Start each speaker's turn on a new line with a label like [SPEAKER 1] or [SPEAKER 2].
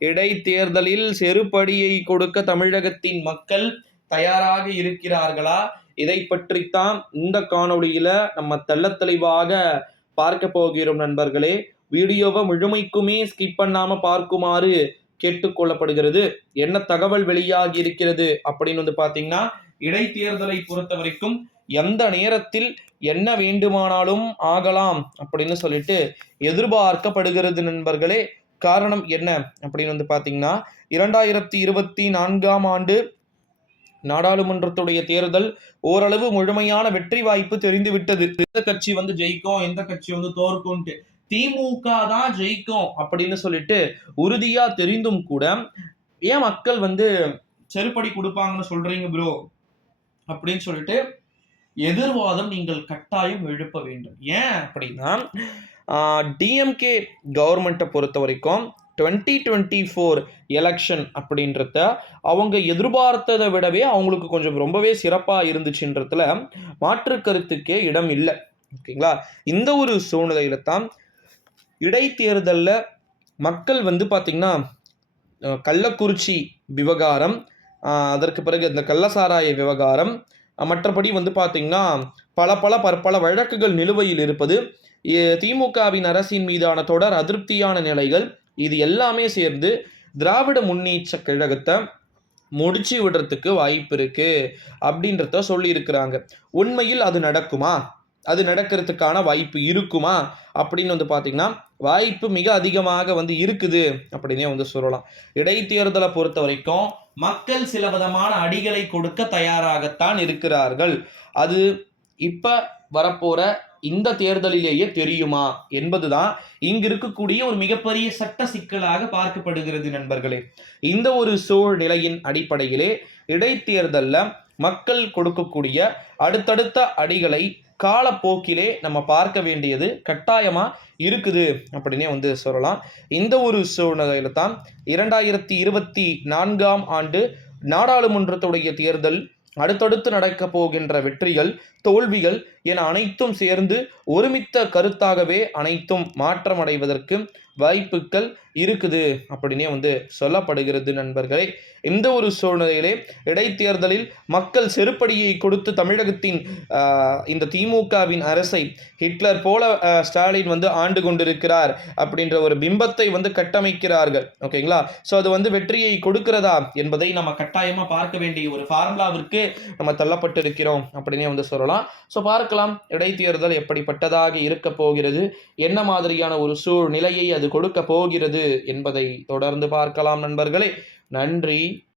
[SPEAKER 1] இடைத்தேர்தலில் செருப்படியை கொடுக்க தமிழகத்தின் மக்கள் தயாராக இருக்கிறார்களா? இதை பற்றித்தான் இந்த காணொளியில நம்ம தெள்ள தெளிவாக பார்க்க போகிறோம் நண்பர்களே. வீடியோவை முழுமைக்குமே ஸ்கிப் பண்ணாம பார்க்குமாறு கேட்டுக்கொள்ளப்படுகிறது. என்ன தகவல் வெளியாகி இருக்கிறது அப்படின்னு வந்து பாத்தீங்கன்னா இடைத்தேர்தலை பொறுத்த வரைக்கும் எந்த நேரத்தில் என்ன வேண்டுமானாலும் ஆகலாம் அப்படின்னு சொல்லிட்டு எதிர்பார்க்கப்படுகிறது நண்பர்களே. காரணம் என்ன அப்படின்னு வந்து பார்த்தீங்கன்னா இரண்டாயிரத்தி இருபத்தி நான்காம் ஆண்டு நாடாளுமன்றத்துடைய தேர்தல் ஓரளவு முழுமையான வெற்றி வாய்ப்பு தெரிந்து விட்டது எந்த கட்சி வந்து ஜெயிக்கும் எந்த கட்சி வந்து தோற்கும்ட்டு திமுக தான் ஜெயிக்கும் அப்படின்னு சொல்லிட்டு உறுதியா தெரிந்தும் கூட ஏன் மக்கள் வந்து செருப்படி கொடுப்பாங்கன்னு சொல்றீங்க ப்ரோ அப்படின்னு சொல்லிட்டு எதிர்வாதம் நீங்கள் கட்டாயம் எழுப்ப வேண்டும். ஏன் அப்படின்னா டிஎம்கே கவர்மெண்ட்டை பொறுத்த வரைக்கும் டுவெண்ட்டி டுவெண்ட்டி ஃபோர் எலெக்ஷன் அப்படின்றத அவங்க எதிர்பார்த்ததை விடவே அவங்களுக்கு கொஞ்சம் ரொம்பவே சிறப்பாக இருந்துச்சுன்றதுல மாற்று கருத்துக்கே இடம் இல்லை. ஓகேங்களா? இந்த ஒரு சூழ்நிலையில தான் இடைத்தேர்தலில் மக்கள் வந்து பார்த்திங்கன்னா கள்ளக்குறிச்சி விவகாரம் அதற்கு பிறகு இந்த கள்ளசாராய விவகாரம் மற்றபடி வந்து பார்த்திங்கன்னா பல பல பற்பல வழக்குகள் நிலுவையில் இருப்பது திமுகவின் அரசின் மீதான தொடர் அதிருப்தியான நிலைகள். இது எல்லாமே சேர்ந்து திராவிட முன்னேற்ற கழகத்தை முடிச்சு விடுறதுக்கு வாய்ப்பு இருக்கு அப்படின்றத சொல்லியிருக்கிறாங்க. உண்மையில் அது நடக்குமா? அது நடக்கிறதுக்கான வாய்ப்பு இருக்குமா? அப்படின்னு வந்து பார்த்தீங்கன்னா வாய்ப்பு மிக அதிகமாக வந்து இருக்குது அப்படின்னே வந்து சொல்லலாம். இடைத்தேர்தலை பொறுத்த வரைக்கும் மக்கள் சில விதமான அடிகளை கொடுக்க தயாராகத்தான் இருக்கிறார்கள். அது இப்போ வரப்போகிற இந்த தேர்தலிலேயே தெரியுமா என்பதுதான் இங்கு இருக்கக்கூடிய ஒரு மிகப்பெரிய சட்ட சிக்கலாக பார்க்கப்படுகிறது நண்பர்களே. இந்த ஒரு சூழ்நிலையின் அடிப்படையிலே இடைத்தேர்தலில் மக்கள் கொடுக்கக்கூடிய அடுத்தடுத்த அடிகளை காலப்போக்கிலே நம்ம பார்க்க வேண்டியது கட்டாயமா இருக்குது அப்படின்னே வந்து சொல்லலாம். இந்த ஒரு சூழ்நிலையில தான் இரண்டாயிரத்தி இருபத்தி நான்காம் ஆண்டு நாடாளுமன்றத்துடைய தேர்தல் அடுத்தடுத்து நடக்கப் போகின்ற வெற்றிகள் தோல்விகள் என அனைத்தும் சேர்ந்து ஒருமித்த கருத்தாகவே அனைத்தும் மாற்றமடைவதற்கு வாய்ப்புகள் இருக்குது. அப்படின்னே வந்து சொல்லப்படுகிறது நண்பர்களே. இந்த ஒரு சூழ்நிலையிலே இடைத்தேர்தலில் மக்கள் செருப்படியை கொடுத்து தமிழகத்தின் இந்த திமுகவின் அரசை ஹிட்லர் போல ஸ்டாலின் வந்து ஆண்டு கொண்டிருக்கிறார் அப்படின்ற ஒரு பிம்பத்தை வந்து கட்டமைக்கிறார்கள். ஓகேங்களா? ஸோ அது வந்து வெற்றியை கொடுக்கிறதா என்பதை நம்ம கட்டாயமாக பார்க்க வேண்டிய ஒரு ஃபார்முலாவிற்கு நம்ம தள்ளப்பட்டிருக்கிறோம் அப்படின்னே வந்து சொல்லலாம். ஸோ பார்க்கலாம் இடைத்தேர்தல் எப்படிப்பட்டதாக இருக்க போகிறது. என்ன மாதிரியான ஒரு சூழ்நிலையை அது கொடுக்க போகிறது என்பதை தொடர்ந்து பார்க்கலாம் நண்பர்களே. நன்றி.